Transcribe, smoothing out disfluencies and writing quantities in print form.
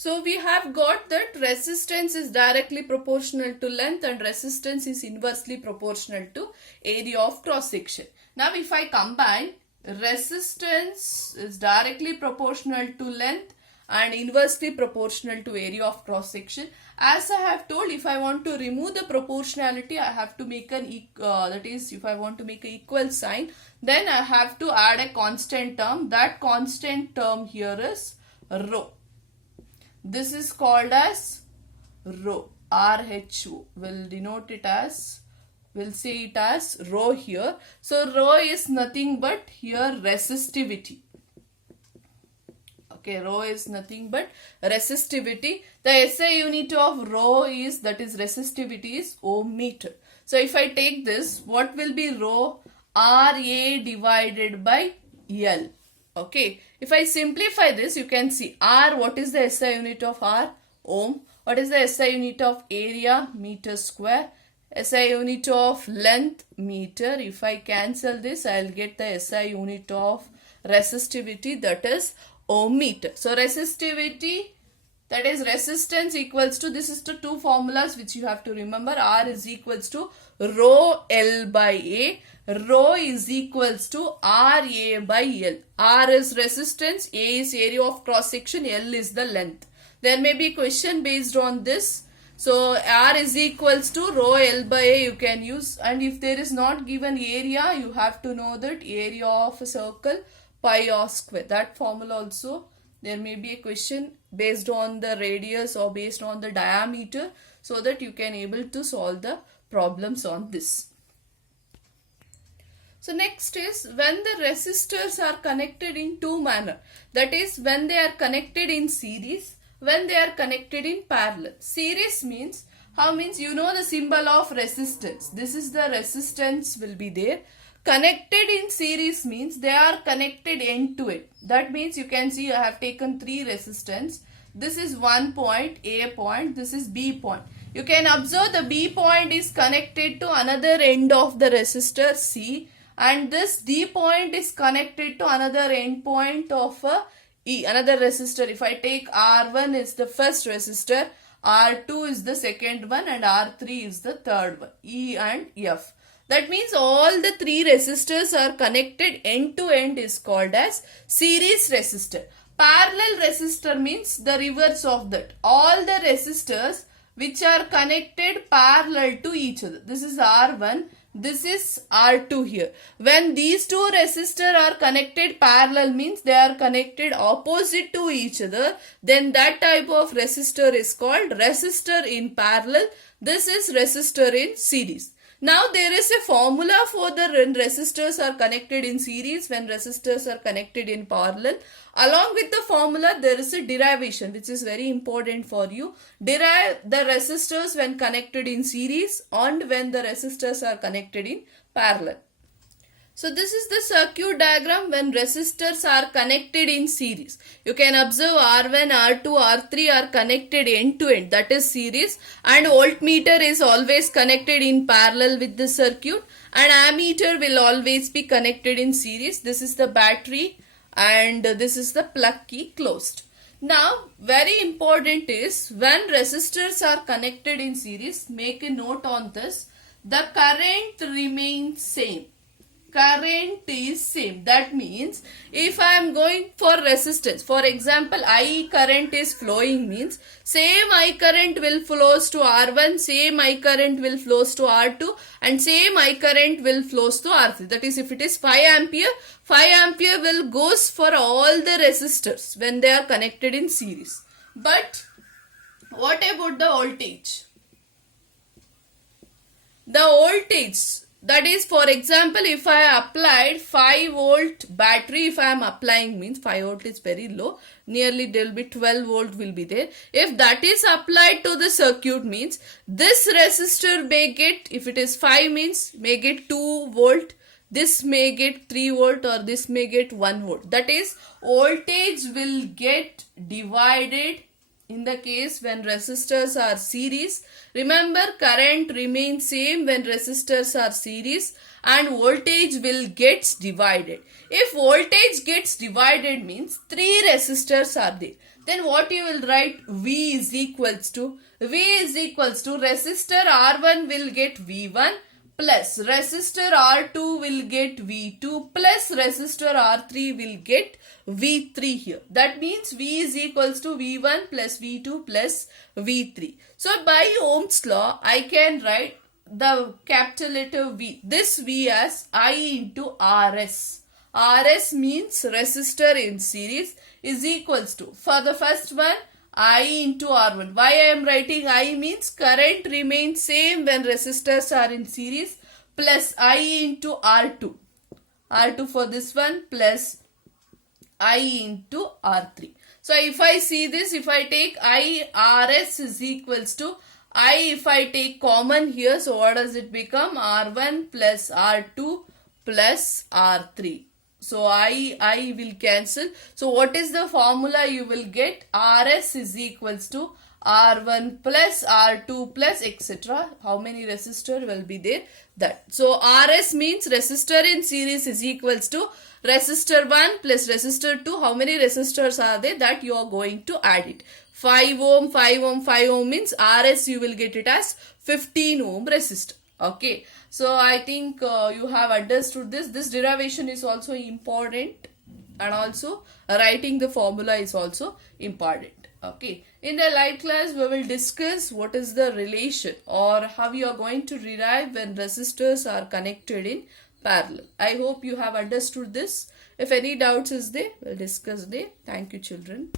So we have got that resistance is directly proportional to length and resistance is inversely proportional to area of cross section. Now if I combine, resistance is directly proportional to length and inversely proportional to area of cross section. As I have told, if I want to remove the proportionality, I have to make an that is, if I want to make an equal sign, then I have to add a constant term. That constant term here is rho. This is called as rho, RHO. We'll denote it as, we'll say it as rho here. So rho is nothing but here resistivity. Okay, rho is nothing but resistivity. The SI unit of rho is, that is resistivity, is ohm meter. So if I take this, what will be rho? RA divided by L. Okay, if I simplify this, you can see R, what is the SI unit of R? Ohm. What is the SI unit of area? Meter square. SI unit of length? Meter. If I cancel this, I will get the SI unit of resistivity, that is ohm meter. So resistivity, that is resistance, equals to, this is the two formulas which you have to remember. R is equals to rho L by A. Rho is equals to RA by L. R is resistance, A is area of cross section, L is the length. There may be a question based on this. So R is equals to rho L by A you can use, and if there is not given area, you have to know that area of a circle pi r square. That formula also, there may be a question based on the radius or based on the diameter, so that you can able to solve the problems on this. So next is when the resistors are connected in two manner. That is when they are connected in series, when they are connected in parallel. Series means, how means, you know the symbol of resistance. This is the resistance will be there. Connected in series means they are connected end to end. That means you can see I have taken three resistance. This is one point, A point, this is B point. You can observe the B point is connected to another end of the resistor C, and this D point is connected to another end point of E, another resistor. If I take R1 is the first resistor, R2 is the second one, and R3 is the third one, E and F. That means all the three resistors are connected end to end is called as series resistor. Parallel resistor means the reverse of that. All the resistors which are connected parallel to each other. This is R1. This is R2 here. When these two resistors are connected parallel means they are connected opposite to each other. Then that type of resistor is called resistor in parallel. This is resistor in series. Now there is a formula for the when resistors are connected in series, when resistors are connected in parallel. Along with the formula, there is a derivation which is very important for you. Derive the resistors when connected in series and when the resistors are connected in parallel. So this is the circuit diagram when resistors are connected in series. You can observe R1, R2, R3 are connected end to end, that is series, and voltmeter is always connected in parallel with the circuit, and ammeter will always be connected in series. This is the battery and this is the plug key closed. Now very important is when resistors are connected in series, make a note on this, the current remains same. Current is same. That means if I am going for resistance, for example I current is flowing means same I current will flows to R1, same I current will flows to R2, and same I current will flows to R3. That is, if it is 5 ampere, 5 ampere will goes for all the resistors when they are connected in series. But what about the voltage? The voltage, that is, for example, if I applied 5 volt battery, if I am applying means 5 volt is very low, nearly there will be 12 volt will be there. If that is applied to the circuit means this resistor may get, if it is 5 means may get 2 volt, this may get 3 volt, or this may get 1 volt. That is, voltage will get divided in the case when resistors are series. Remember, current remains same when resistors are series, and voltage will get divided. If voltage gets divided means 3 resistors are there. then what you will write? V is equals to resistor R1 will get V1 plus resistor R2 will get V2 plus resistor R3 will get V3 here. That means V is equals to V1 plus V2 plus V3. So by Ohm's law, I can write the capital letter V. This V as I into RS. RS means resistor in series is equals to, for the first one, I into R1. Why I am writing I means current remains same when resistors are in series, plus I into R2. R2 for this one plus I into R3. So if I see this, if I take IRS is equals to I, if I take common here, so what does it become? R1 plus R2 plus R3. So I will cancel. So what is the formula you will get? RS is equals to R1 plus R2 plus etc. How many resistor will be there? That. So RS means resistor in series is equals to resistor 1 plus resistor 2. How many resistors are there? That you are going to add it. 5 ohm, 5 ohm, 5 ohm means RS you will get it as 15 ohm resistor. Okay. So I think you have understood this. This derivation is also important, and also writing the formula is also important. Okay. In the live class, we will discuss what is the relation or how you are going to derive when resistors are connected in parallel. I hope you have understood this. If any doubts is there, we'll discuss there. Thank you, children.